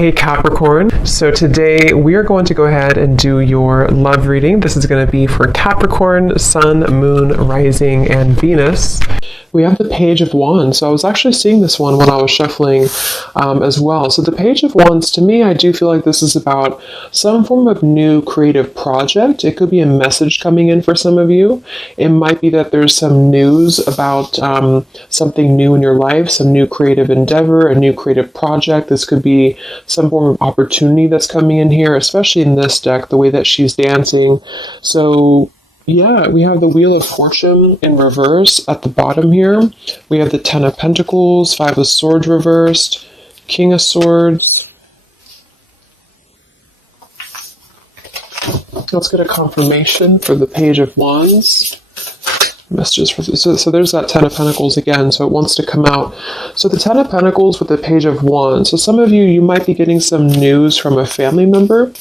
Hey Capricorn, so today we are going to go ahead and do your love reading. This is going to be for Capricorn, Sun, Moon, Rising, and Venus. We have the Page of Wands. So I was actually seeing this one when I was shuffling as well. So the Page of Wands, to me, I do feel like this is about some form of new creative project. It could be a message coming in for some of you. It might be that there's some news about something new in your life, some new creative endeavor, a new creative project. This could be some form of opportunity that's coming in here, especially in this deck, the way that she's dancing. So yeah, we have the Wheel of Fortune in reverse at the bottom here. We have the Ten of Pentacles, Five of Swords reversed, King of Swords. Let's get a confirmation for the Page of Wands. Messages for so there's that Ten of Pentacles again, so it wants to come out. So the Ten of Pentacles with the Page of Wands. So some of you might be getting some news from a family member.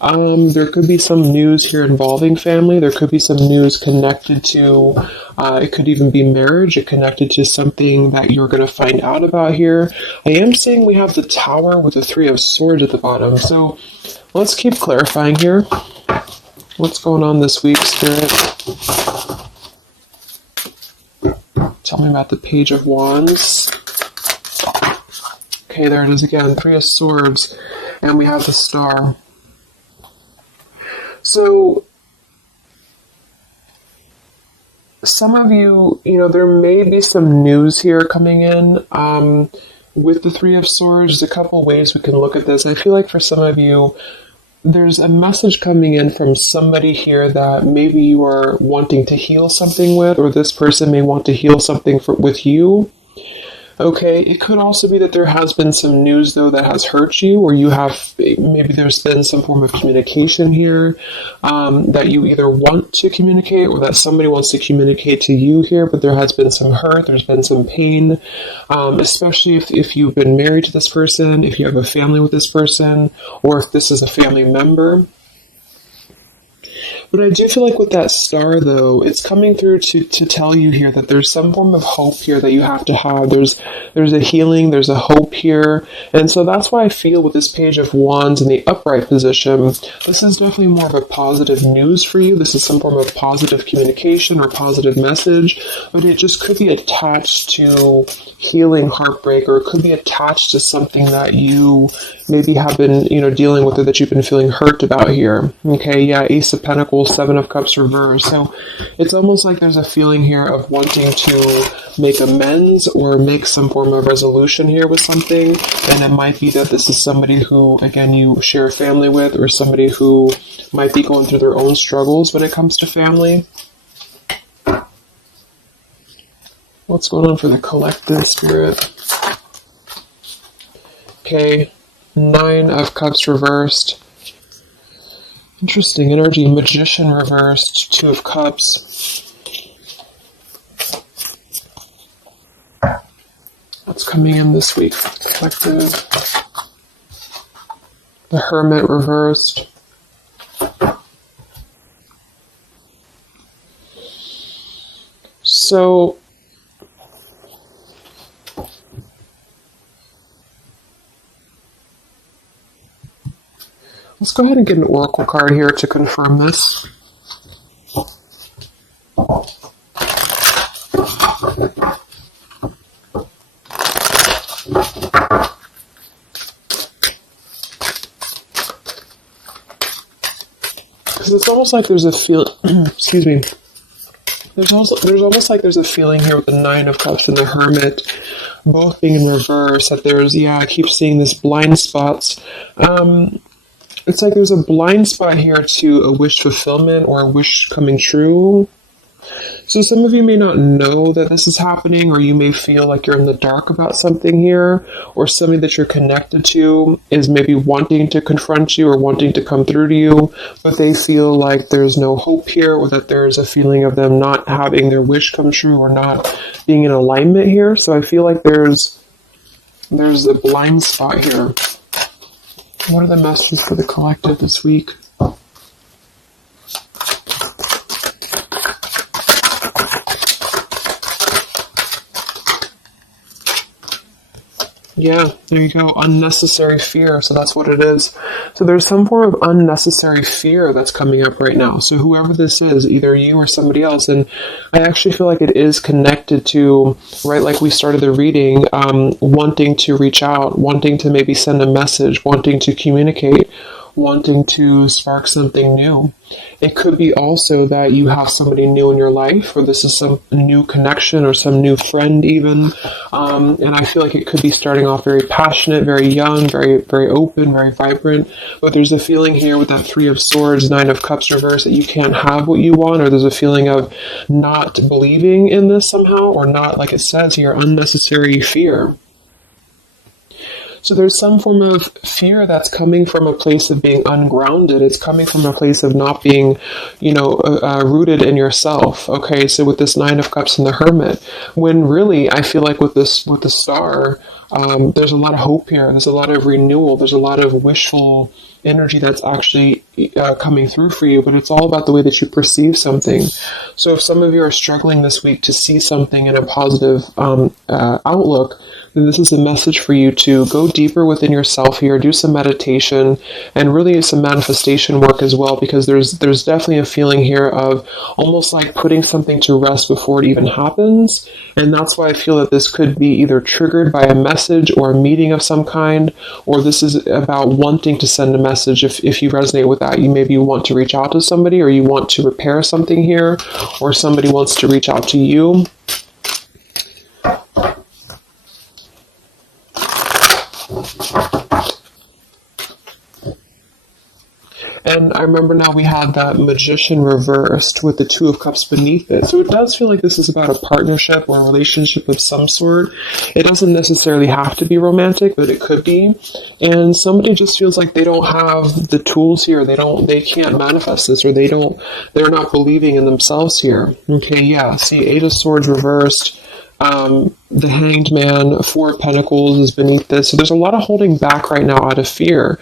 There could be some news here involving family. There could be some news connected to, it could even be marriage. It connected to something that you're going to find out about here. I am saying we have the Tower with the Three of Swords at the bottom. So let's keep clarifying here. What's going on this week, Spirit? Tell me about the Page of Wands. Okay, there it is again. Three of Swords. And we have the Star. So, some of you, there may be some news here coming in. With the Three of Swords, there's a couple ways we can look at this. I feel like for some of you, there's a message coming in from somebody here that maybe you are wanting to heal something with, or this person may want to heal something with you. Okay, it could also be that there has been some news, though, that has hurt you, or maybe there's been some form of communication here that you either want to communicate or that somebody wants to communicate to you here, but there has been some hurt, there's been some pain, especially if you've been married to this person, if you have a family with this person, or if this is a family member. But I do feel like with that Star, though, it's coming through to tell you here that there's some form of hope here that you have to have. There's a healing, there's a hope here. And so that's why I feel with this Page of Wands in the upright position, this is definitely more of a positive news for you. This is some form of positive communication or positive message, but it just could be attached to healing heartbreak, or it could be attached to something that you maybe have been, dealing with, or that you've been feeling hurt about here. Okay, yeah, Ace of Pentacles, Seven of Cups reversed. So it's almost like there's a feeling here of wanting to make amends or make some form of resolution here with something. And it might be that this is somebody who, again, you share a family with, or somebody who might be going through their own struggles when it comes to family. What's going on for the collective, Spirit? Okay, Nine of Cups reversed. Interesting energy. Magician reversed. Two of Cups. What's coming in this week? Collective. The Hermit reversed. So let's go ahead and get an oracle card here to confirm this. Because it's almost like there's a feel. Excuse me. There's almost like there's a feeling here with the Nine of Cups and the Hermit, both being in reverse. That I keep seeing this blind spots. It's like there's a blind spot here to a wish fulfillment or a wish coming true. So some of you may not know that this is happening, or you may feel like you're in the dark about something here, or somebody that you're connected to is maybe wanting to confront you or wanting to come through to you, but they feel like there's no hope here, or that there's a feeling of them not having their wish come true or not being in alignment here. So I feel like there's a blind spot here. What are the messages for the collective this week? Yeah, there you go. Unnecessary fear. So that's what it is. So there's some form of unnecessary fear that's coming up right now. So whoever this is, either you or somebody else, and I actually feel like it is connected to, right, like we started the reading, wanting to reach out, wanting to maybe send a message, wanting to communicate, wanting to spark something new. It could be also that you have somebody new in your life, or this is some new connection or some new friend even. And I feel like it could be starting off very passionate, very young, very, very open, very vibrant. But there's a feeling here with that Three of Swords, Nine of Cups reverse, that you can't have what you want, or there's a feeling of not believing in this somehow, or not, like it says here, unnecessary fear. So there's some form of fear that's coming from a place of being ungrounded. It's coming from a place of not being, rooted in yourself. Okay, so with this Nine of Cups and the Hermit, when really I feel like with the Star, there's a lot of hope here. There's a lot of renewal. There's a lot of wishful energy that's actually coming through for you, but it's all about the way that you perceive something. So if some of you are struggling this week to see something in a positive outlook, then this is a message for you to go deeper within yourself here, do some meditation, and really some manifestation work as well, because there's definitely a feeling here of almost like putting something to rest before it even happens. And that's why I feel that this could be either triggered by a message or a meeting of some kind, or this is about wanting to send a message. If you resonate with that, you want to reach out to somebody, or you want to repair something here, or somebody wants to reach out to you. And I remember now we had that Magician reversed with the Two of Cups beneath it. So it does feel like this is about a partnership or a relationship of some sort. It doesn't necessarily have to be romantic, but it could be. And somebody just feels like they don't have the tools here. They can't manifest this, or they're not believing in themselves here. Okay, yeah. See, Eight of Swords reversed. The Hanged Man, Four of Pentacles is beneath this. So there's a lot of holding back right now out of fear.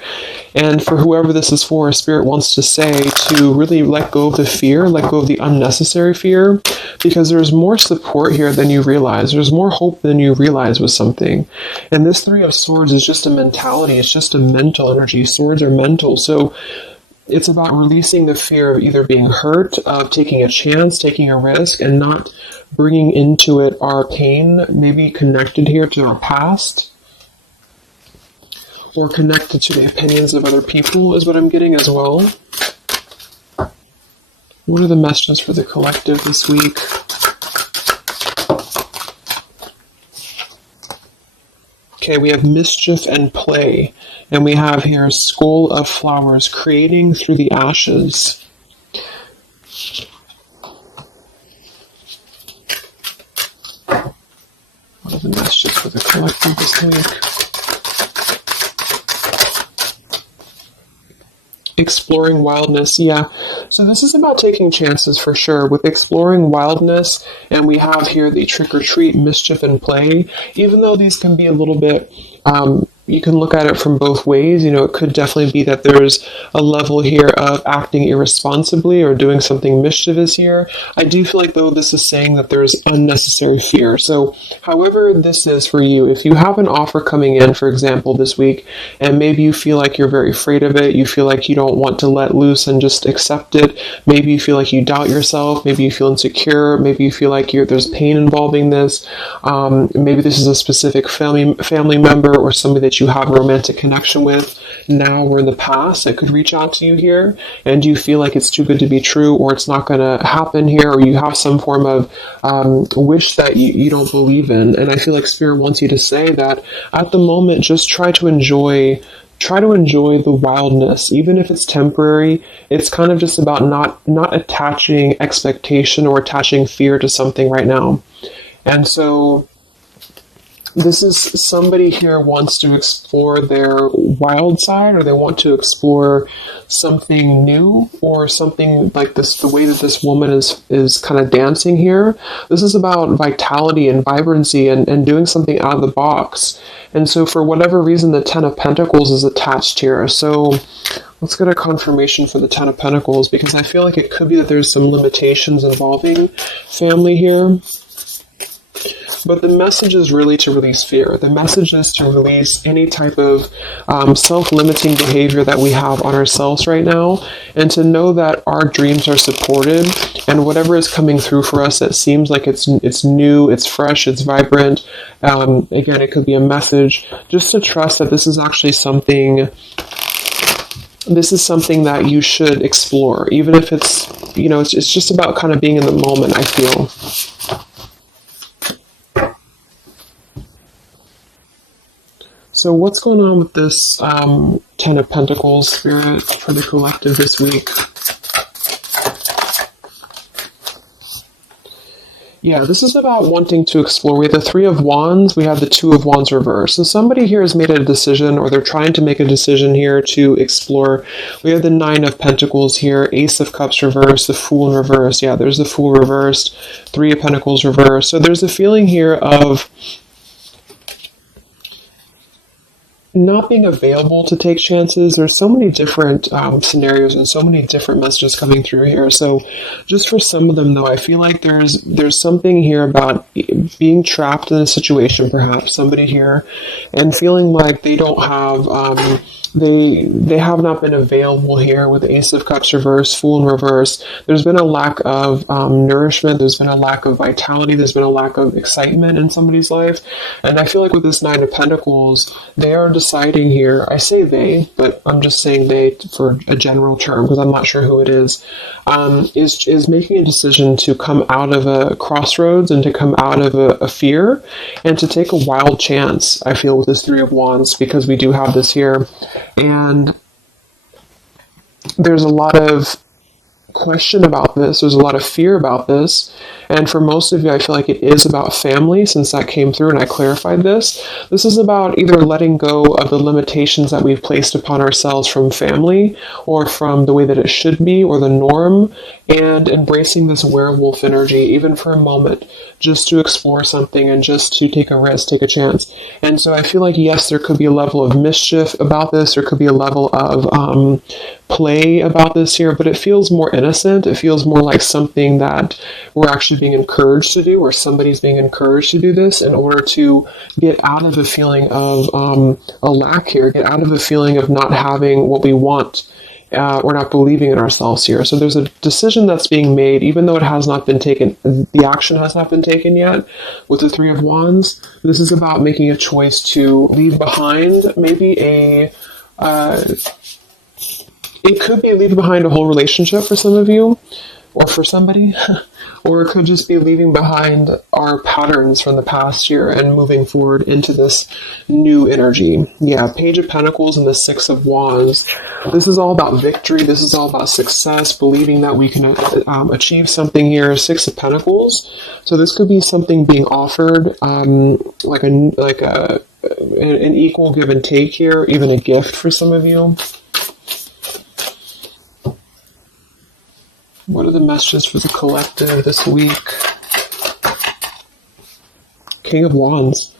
And for whoever this is for, Spirit wants to say to really let go of the fear, let go of the unnecessary fear, because there's more support here than you realize. There's more hope than you realize with something. And this Three of Swords is just a mentality. It's just a mental energy. Swords are mental. So it's about releasing the fear of either being hurt, of taking a chance, taking a risk, and not bringing into it our pain, maybe connected here to our past, or connected to the opinions of other people is what I'm getting as well. What are the messages for the collective this week? Okay, we have mischief and play. And we have here Skull of Flowers, creating through the ashes. What are the messages for the collective this week? Exploring wildness, yeah. So this is about taking chances for sure with exploring wildness, and we have here the trick or treat, mischief and play. Even though these can be a little bit you can look at it from both ways. It could definitely be that there's a level here of acting irresponsibly or doing something mischievous here. I do feel like, though, this is saying that there's unnecessary fear. So however this is for you, if you have an offer coming in, for example, this week, and maybe you feel like you're very afraid of it, you feel like you don't want to let loose and just accept it, maybe you feel like you doubt yourself, maybe you feel insecure, maybe you feel like there's pain involving this, maybe this is a specific family member or somebody that you have a romantic connection with now or in the past that could reach out to you here, and you feel like it's too good to be true, or it's not going to happen here, or you have some form of wish that you don't believe in. And I feel like Spirit wants you to say that at the moment, just try to enjoy the wildness, even if it's temporary. It's kind of just about not attaching expectation or attaching fear to something right now. And so this is somebody here wants to explore their wild side, or they want to explore something new, or something like this. The way that this woman is kind of dancing here, this is about vitality and vibrancy and doing something out of the box. And so for whatever reason, the Ten of Pentacles is attached here. So let's get a confirmation for the Ten of Pentacles, because I feel like it could be that there's some limitations involving family here. But the message is really to release fear. The message is to release any type of self-limiting behavior that we have on ourselves right now, and to know that our dreams are supported, and whatever is coming through for us that seems like it's new, it's fresh, it's vibrant. Again, it could be a message. Just to trust that this is actually something. This is something that you should explore, even if it's, it's just about kind of being in the moment, I feel. So what's going on with this Ten of Pentacles spirit for the collective this week? Yeah, this is about wanting to explore. We have the Three of Wands, we have the Two of Wands reverse. So somebody here has made a decision, or they're trying to make a decision here to explore. We have the Nine of Pentacles here, Ace of Cups reverse, the Fool in reverse. Yeah, there's the Fool reversed, Three of Pentacles reverse. So there's a feeling here of not being available to take chances. There's so many different scenarios and so many different messages coming through here. So just for some of them, though, I feel like there's something here about being trapped in a situation, perhaps somebody here, and feeling like they don't have they have not been available here with Ace of Cups reverse, Fool in reverse. There's been a lack of nourishment. There's been a lack of vitality. There's been a lack of excitement in somebody's life. And I feel like with this Nine of Pentacles, they are deciding here, I say they, but I'm just saying they for a general term because I'm not sure who it is making a decision to come out of a crossroads and to come out of a fear and to take a wild chance, I feel, with this Three of Wands, because we do have this here. And there's a lot of question about this. There's a lot of fear about this. And for most of you, I feel like it is about family, since that came through and I clarified this. This is about either letting go of the limitations that we've placed upon ourselves from family or from the way that it should be or the norm, and embracing this werewolf energy, even for a moment, just to explore something and just to take a risk, take a chance. And so I feel like, yes, there could be a level of mischief about this. There could be a level of play about this here, but it feels more innocent. It feels more like something that we're actually being encouraged to do, or somebody's being encouraged to do this in order to get out of a feeling of a lack here, get out of a feeling of not having what we want. Or not believing in ourselves here. So there's a decision that's being made, even though it has not been taken, the action has not been taken yet with the Three of Wands. This is about making a choice to leave behind maybe it could be leaving behind a whole relationship for some of you, or for somebody, or it could just be leaving behind our patterns from the past year and moving forward into this new energy. Yeah, Page of Pentacles and the Six of Wands. This is all about victory. This is all about success, believing that we can achieve something here. Six of Pentacles. So this could be something being offered, like an equal give and take here, even a gift for some of you. What are the messages for the collective this week? King of Wands.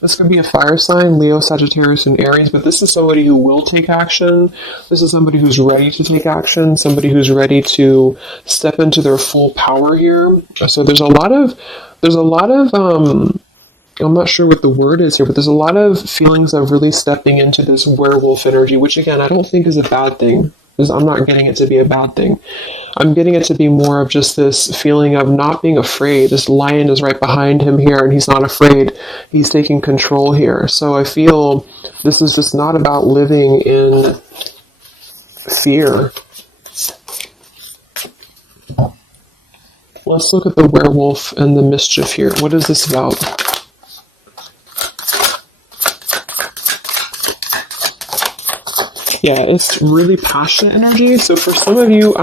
This could be a fire sign, Leo, Sagittarius, and Aries, but this is somebody who will take action. This is somebody who's ready to take action, somebody who's ready to step into their full power here. So there's a lot of I'm not sure what the word is here, but there's a lot of feelings of really stepping into this werewolf energy, which again, I don't think is a bad thing. I'm not getting it to be a bad thing. I'm getting it to be more of just this feeling of not being afraid. This lion is right behind him here, and he's not afraid. He's taking control here. So I feel this is just not about living in fear. Let's look at the werewolf and the mischief here. What is this about? Yeah, it's really passionate energy. So for some of you,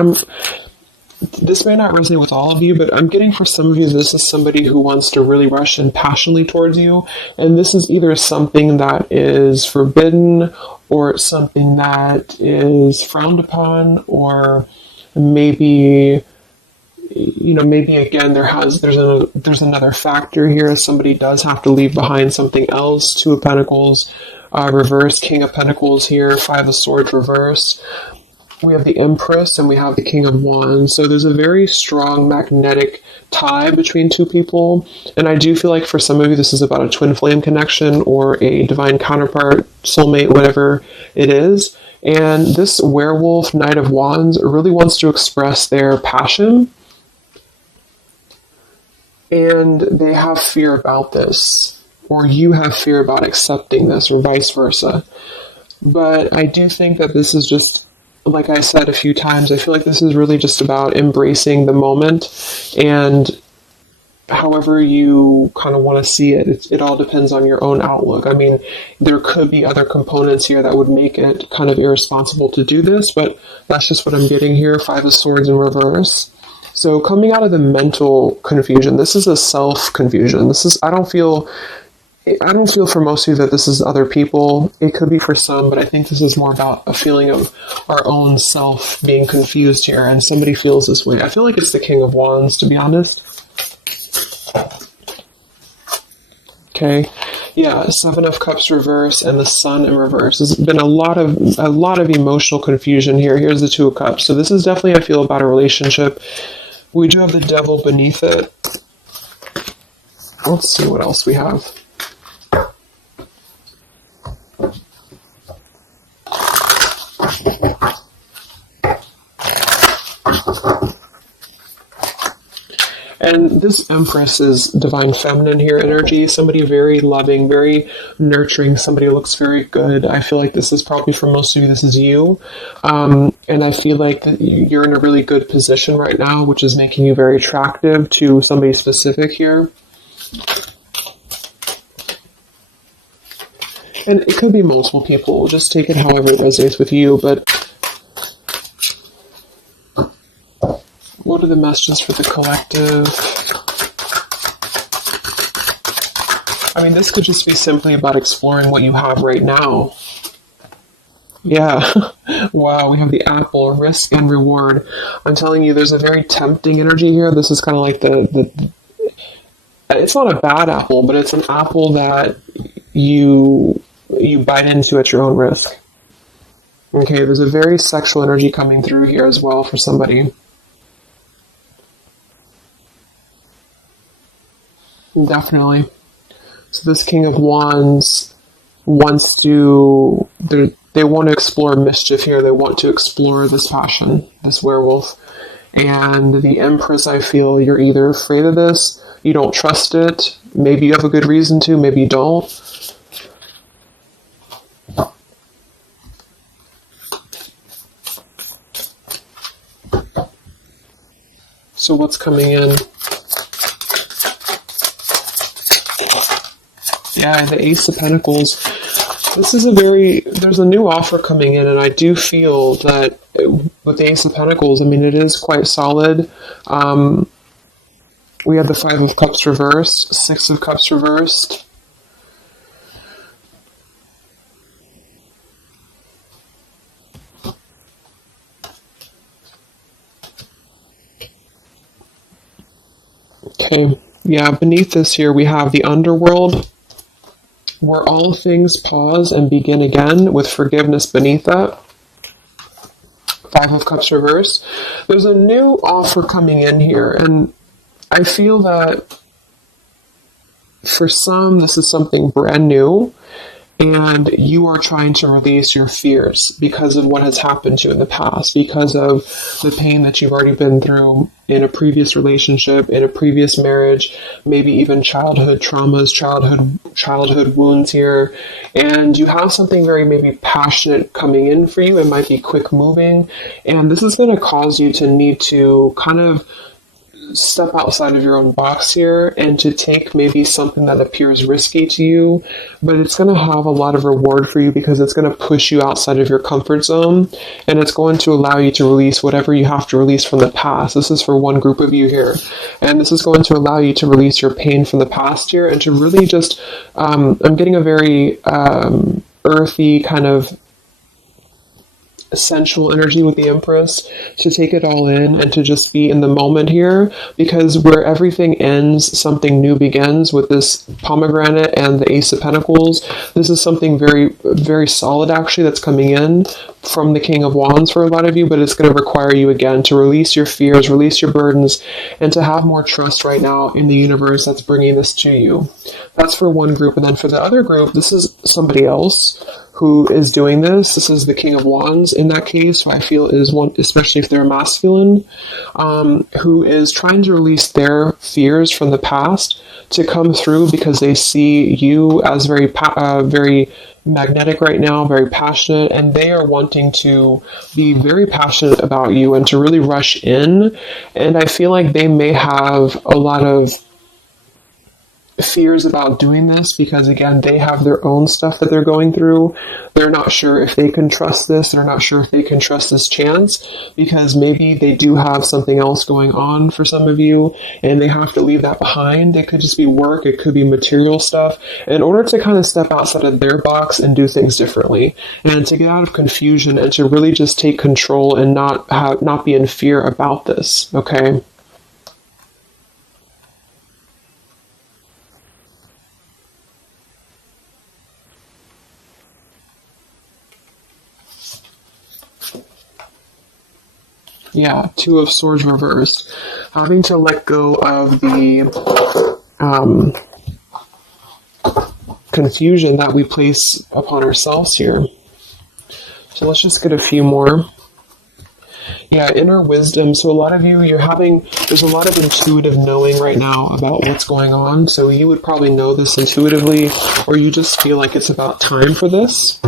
this may not resonate with all of you, but I'm getting for some of you, this is somebody who wants to really rush in passionately towards you. And this is either something that is forbidden, or it's something that is frowned upon, or maybe, maybe again, there's another factor here. Somebody does have to leave behind something else. Two of Pentacles. Reverse, King of Pentacles here, Five of Swords reverse. we have the Empress and we have the King of Wands. So there's a very strong magnetic tie between two people. And I do feel like for some of you, this is about a twin flame connection or a divine counterpart, soulmate, whatever it is. And this werewolf, Knight of Wands, really wants to express their passion. And they have fear about this, or you have fear about accepting this, or vice versa. But I do think that this is just, like I said a few times, I feel like this is really just about embracing the moment, and however you kind of want to see it, it all depends on your own outlook. I mean, there could be other components here that would make it kind of irresponsible to do this, but that's just what I'm getting here. Five of Swords in reverse. So coming out of the mental confusion, this is a self-confusion. I don't feel for most of you that this is other people. It could be for some, but I think this is more about a feeling of our own self being confused here, and somebody feels this way. I feel like it's the King of Wands, to be honest. Okay, yeah, Seven of Cups reverse and the Sun in reverse. There's been a lot of emotional confusion here. Here's the Two of Cups. So this is definitely, I feel, about a relationship. We do have the Devil beneath it. Let's see what else we have. And this Empress is divine feminine here energy, somebody very loving, very nurturing, somebody who looks very good. I feel like this is probably for most of you, this is you. And I feel like that you're in a really good position right now, which is making you very attractive to somebody specific here. And it could be multiple people, just take it however it resonates with you, but what are the messages for the collective? I mean, this could just be simply about exploring what you have right now. Yeah. Wow, we have the apple, risk and reward. I'm telling you, there's a very tempting energy here. This is kind of like the it's not a bad apple, but it's an apple that you bite into at your own risk. Okay, there's a very sexual energy coming through here as well for somebody. Definitely. So this King of Wands wants to, they want to explore mischief here. They want to explore this passion, this werewolf. And the Empress, I feel you're either afraid of this, you don't trust it, maybe you have a good reason to, maybe you don't. So what's coming in? Yeah, the Ace of Pentacles. This is there's a new offer coming in, and I do feel that with the Ace of Pentacles, I mean, it is quite solid. We have the Five of Cups reversed, Six of Cups reversed. Okay, yeah, beneath this here we have the Underworld, where all things pause and begin again, with forgiveness beneath that. Five of Cups reversed. There's a new offer coming in here, and I feel that for some, this is something brand new, and you are trying to release your fears because of what has happened to you in the past, because of the pain that you've already been through in a previous relationship, in a previous marriage, maybe even childhood traumas, childhood wounds here. And you have something very maybe passionate coming in for you. It might be quick moving. And this is going to cause you to need to kind of step outside of your own box here and to take maybe something that appears risky to you, but it's going to have a lot of reward for you because it's going to push you outside of your comfort zone, and it's going to allow you to release whatever you have to release from the past. This is for one group of you here, and this is going to allow you to release your pain from the past here and to really just I'm getting a very earthy kind of sensual energy with the Empress, to take it all in and to just be in the moment here, because where everything ends, something new begins with this pomegranate and the Ace of Pentacles. This is something very, very solid actually that's coming in from the King of Wands for a lot of you, but it's going to require you again to release your fears, release your burdens, and to have more trust right now in the universe that's bringing this to you. That's for one group. And then for the other group, this is somebody else who is doing this. This is the King of Wands in that case, who I feel is one, especially if they're masculine, who is trying to release their fears from the past to come through because they see you as very, very magnetic right now, very passionate, and they are wanting to be very passionate about you and to really rush in. And I feel like they may have a lot of fears about doing this because, again, they have their own stuff that they're going through. They're not sure if they can trust this. They're not sure if they can trust this chance because maybe they do have something else going on for some of you and they have to leave that behind. It could just be work. It could be material stuff in order to kind of step outside of their box and do things differently and to get out of confusion and to really just take control and not be in fear about this. Okay. Yeah, Two of Swords reversed. Having to let go of the confusion that we place upon ourselves here. So let's just get a few more. Yeah, inner wisdom. So a lot of you, there's a lot of intuitive knowing right now about what's going on. So you would probably know this intuitively, or you just feel like it's about time for this.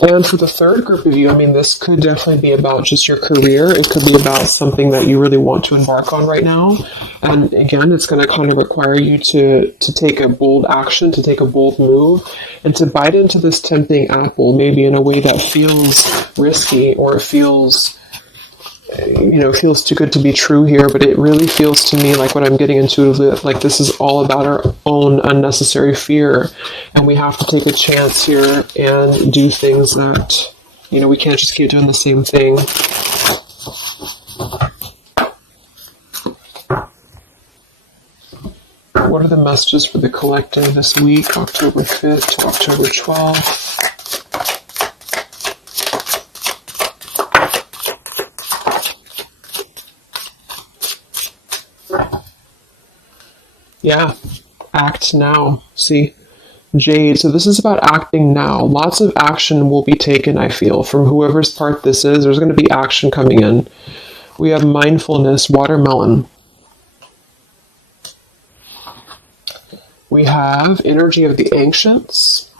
And for the third group of you, I mean, this could definitely be about just your career. It could be about something that you really want to embark on right now. And again, it's going to kind of require you to take a bold action, to take a bold move, and to bite into this tempting apple, maybe in a way that feels risky or it feels too good to be true here, but it really feels to me like what I'm getting intuitively, like this is all about our own unnecessary fear, and we have to take a chance here and do things that, we can't just keep doing the same thing. What are the messages for the collective this week, October 5th to October 12th? Yeah, act now. See, Jade. So this is about acting now. Lots of action will be taken, I feel, from whoever's part this is. There's going to be action coming in. We have mindfulness, watermelon. We have energy of the ancients.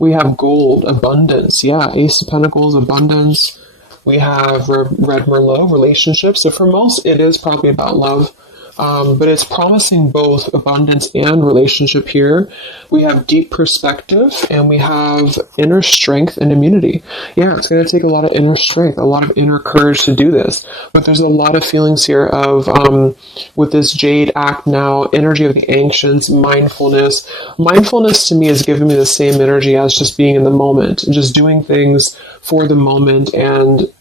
We have gold, abundance. Yeah, Ace of Pentacles, abundance. We have Red Merlot, relationships. So for most, it is probably about love. But it's promising both abundance and relationship here. We have deep perspective and we have inner strength and immunity. Yeah, it's going to take a lot of inner strength, a lot of inner courage to do this. But there's a lot of feelings here of, with this Jade, act now, energy of the ancients, mindfulness. Mindfulness to me is giving me the same energy as just being in the moment, just doing things for the moment. And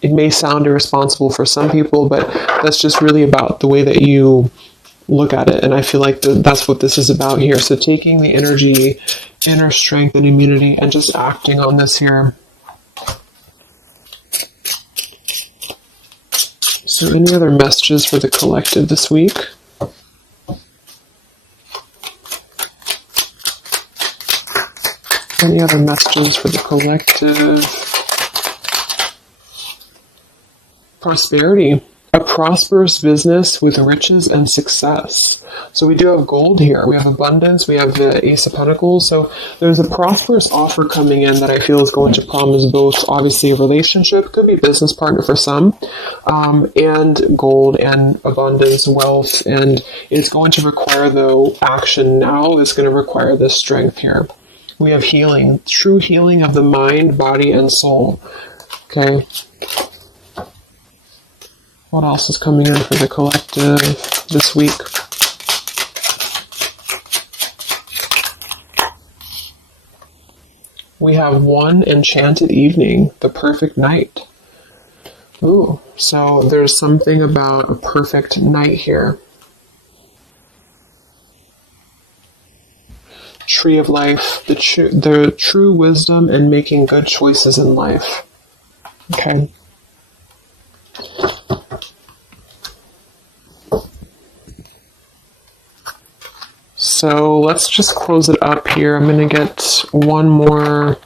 it may sound irresponsible for some people, but that's just really about the way that you look at it. And I feel like that's what this is about here. So taking the energy, inner strength and immunity and just acting on this here. So any other messages for the collective this week? Any other messages for the collective? Prosperity, a prosperous business with riches and success. So we do have gold here. We have abundance. We have the Ace of Pentacles. So there's a prosperous offer coming in that I feel is going to promise both, obviously, a relationship, could be a business partner for some, and gold and abundance, wealth. And it's going to require, though, action now is going to require this strength here. We have healing, true healing of the mind, body, and soul. Okay. What else is coming in for the collective this week? We have one enchanted evening, the perfect night. Ooh, so there's something about a perfect night here. Tree of life, the true wisdom and making good choices in life. Okay. So let's just close it up here. I'm going to get one more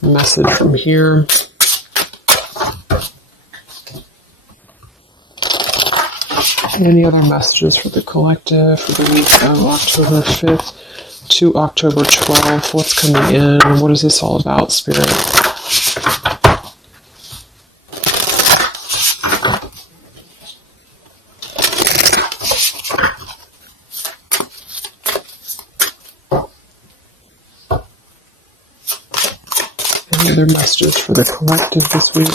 message from here. Any other messages for the collective for the week of October 5th to October 12th? What's coming in? What is this all about, Spirit? Any other messages for the collective this week?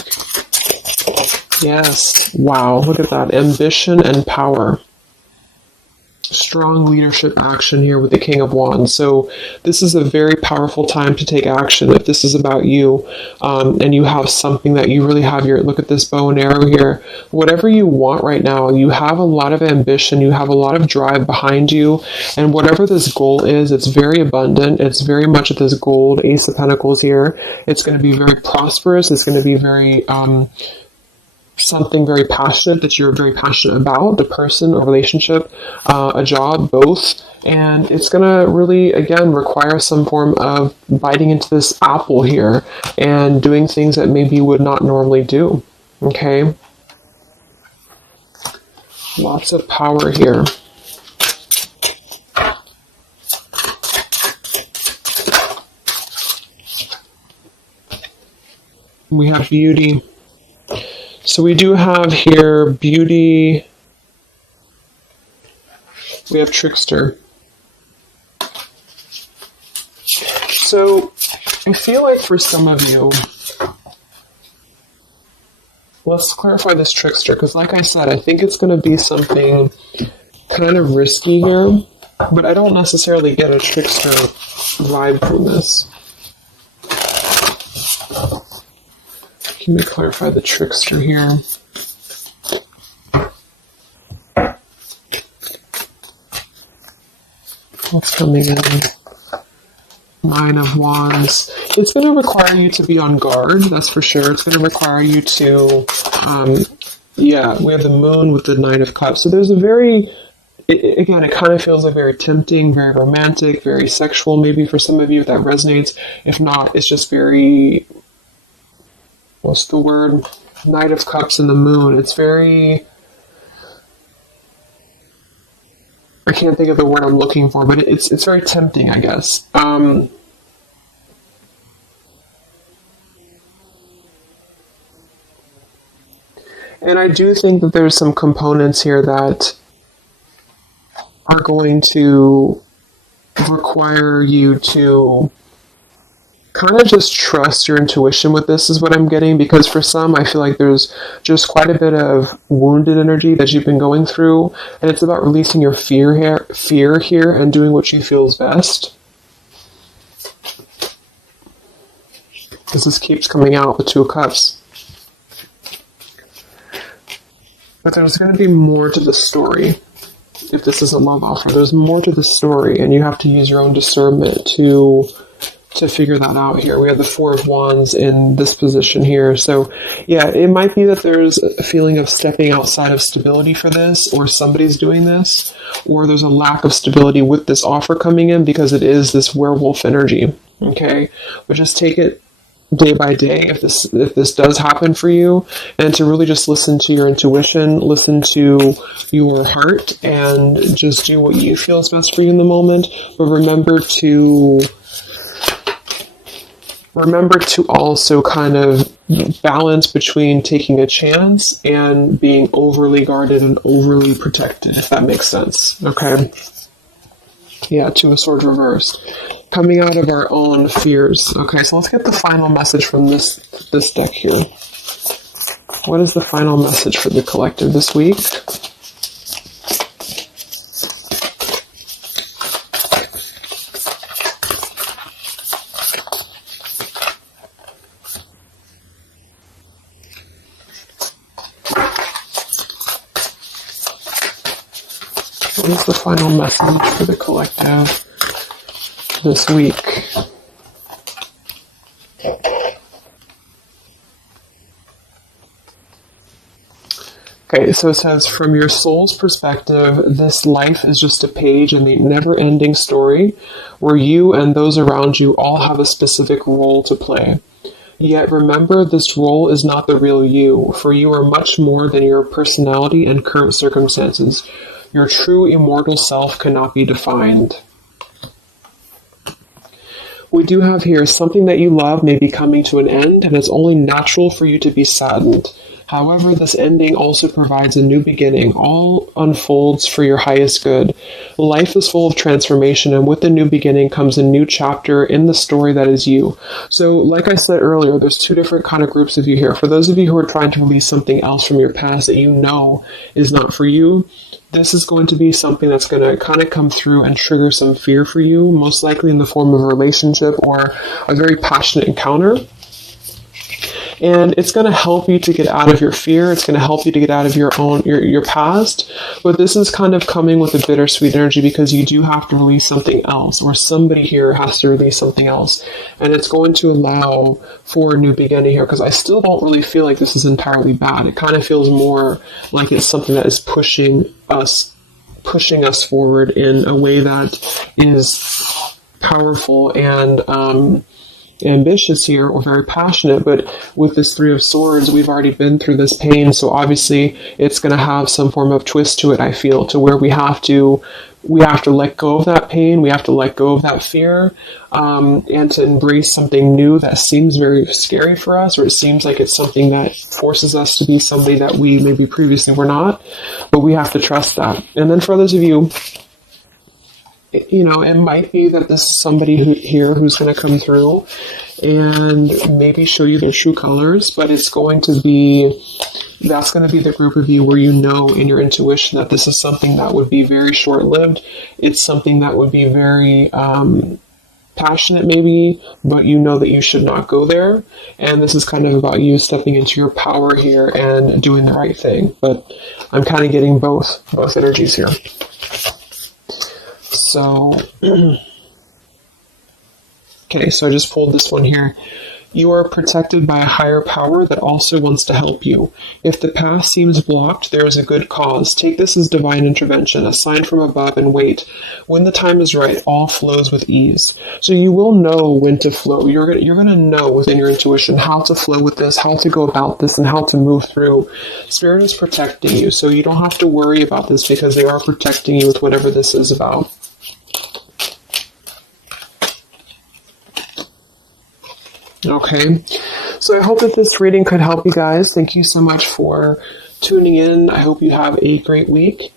Yes. Wow, look at that. Ambition and power. Strong leadership action here with the King of Wands. So this is a very powerful time to take action if this is about you, and you have something that you really have your, look at this bow and arrow here. Whatever you want right now, you have a lot of ambition, you have a lot of drive behind you, and whatever this goal is, it's very abundant. It's very much at this gold Ace of Pentacles here. It's going to be very prosperous. It's going to be very something very passionate that you're very passionate about, the person, a relationship, a job, both. And it's going to really, again, require some form of biting into this apple here and doing things that maybe you would not normally do. Okay? Lots of power here. We have beauty. So we do have here beauty. We have trickster. So I feel like for some of you, let's clarify this trickster, because like I said, I think it's going to be something kind of risky here, but I don't necessarily get a trickster vibe from this. Let me clarify the trickster here. What's coming in? Nine of Wands. It's going to require you to be on guard, that's for sure. It's going to require you to, we have the Moon with the Nine of Cups. So there's a very, again, it kind of feels like very tempting, very romantic, very sexual, maybe for some of you if that resonates. If not, it's just very, what's the word? Knight of Cups and the Moon. It's very, I can't think of the word I'm looking for, but it's very tempting, I guess. And I do think that there's some components here that are going to require you to kind of just trust your intuition with this, is what I'm getting, because for some, I feel like there's just quite a bit of wounded energy that you've been going through, and it's about releasing your fear here and doing what you feel is best. Because this keeps coming out, the Two of Cups. But there's going to be more to the story. If this is a love offer, there's more to the story, and you have to use your own discernment to figure that out here. We have the Four of Wands in this position here. So yeah, it might be that there's a feeling of stepping outside of stability for this, or somebody's doing this, or there's a lack of stability with this offer coming in because it is this werewolf energy. Okay, but just take it day by day if this does happen for you, and to really just listen to your intuition, listen to your heart, and just do what you feel is best for you in the moment. But remember to also kind of balance between taking a chance and being overly guarded and overly protected, if that makes sense. Okay? Yeah, Two of Swords reversed. Coming out of our own fears. Okay, so let's get the final message from this deck here. What is the final message for the collective this week? What is the final message for the collective this week? Okay, so it says, from your soul's perspective, this life is just a page in the never-ending story where you and those around you all have a specific role to play. Yet remember, this role is not the real you, for you are much more than your personality and current circumstances. Your true immortal self cannot be defined. We do have here, something that you love may be coming to an end, and it's only natural for you to be saddened. However, this ending also provides a new beginning. All unfolds for your highest good. Life is full of transformation, and with the new beginning comes a new chapter in the story that is you. So, like I said earlier, there's two different kind of groups of you here. For those of you who are trying to release something else from your past that you know is not for you, this is going to be something that's going to kind of come through and trigger some fear for you, most likely in the form of a relationship or a very passionate encounter. And it's going to help you to get out of your fear. It's going to help you to get out of your past. But this is kind of coming with a bittersweet energy because you do have to release something else, or somebody here has to release something else. And it's going to allow for a new beginning here, because I still don't really feel like this is entirely bad. It kind of feels more like it's something that is pushing us forward in a way that is powerful and ambitious here, or very passionate. But with this Three of Swords, we've already been through this pain, so obviously it's going to have some form of twist to it, I feel, to where we have to let go of that pain, we have to let go of that fear, and to embrace something new that seems very scary for us, or it seems like it's something that forces us to be somebody that we maybe previously were not, but we have to trust that. And then for others of you, you know, it might be that this is somebody who's going to come through and maybe show you their true colors, but that's going to be the group of you where you know in your intuition that this is something that would be very short-lived. It's something that would be very passionate maybe, but you know that you should not go there. And this is kind of about you stepping into your power here and doing the right thing. But I'm kind of getting both energies here. So, okay, so I just pulled this one here. You are protected by a higher power that also wants to help you. If the path seems blocked, there is a good cause. Take this as divine intervention, a sign from above, and wait. When the time is right, all flows with ease. So you will know when to flow. You're going to know within your intuition how to flow with this, how to go about this, and how to move through. Spirit is protecting you, so you don't have to worry about this because they are protecting you with whatever this is about. Okay, so I hope that this reading could help you guys. Thank you so much for tuning in. I hope you have a great week,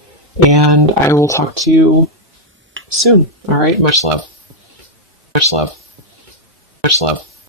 and I will talk to you soon. All right, much love. Much love. Much love.